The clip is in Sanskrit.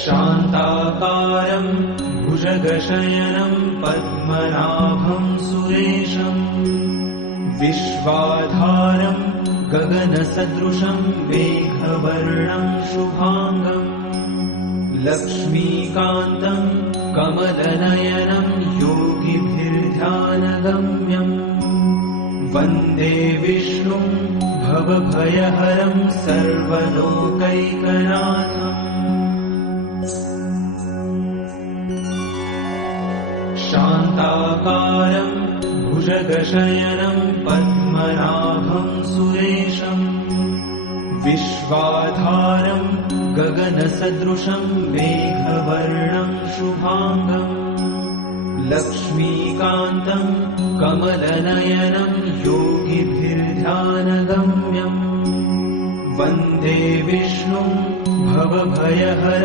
शान्ताकारं भुजगशयनं पद्मनाभं सुरेशं विश्वाधारं गगनसदृशं मेघवर्णं शुभांगं लक्ष्मीकान्तं कमलनयनं योगिभिर्ध्यानगम्यम् वन्दे विष्णुं भवभयहरं सर्वलोकैकनाथम् शान्ताकारं भुजगशयनं पद्मनाभं सुरेशं विश्वाधारं गगनसदृशं मेघवर्णं शुभांगं लक्ष्मीकान्तं कमलनयनं योगिभिर्ध्यानगम्यम् वन्दे विष्णुं भवभयहरम्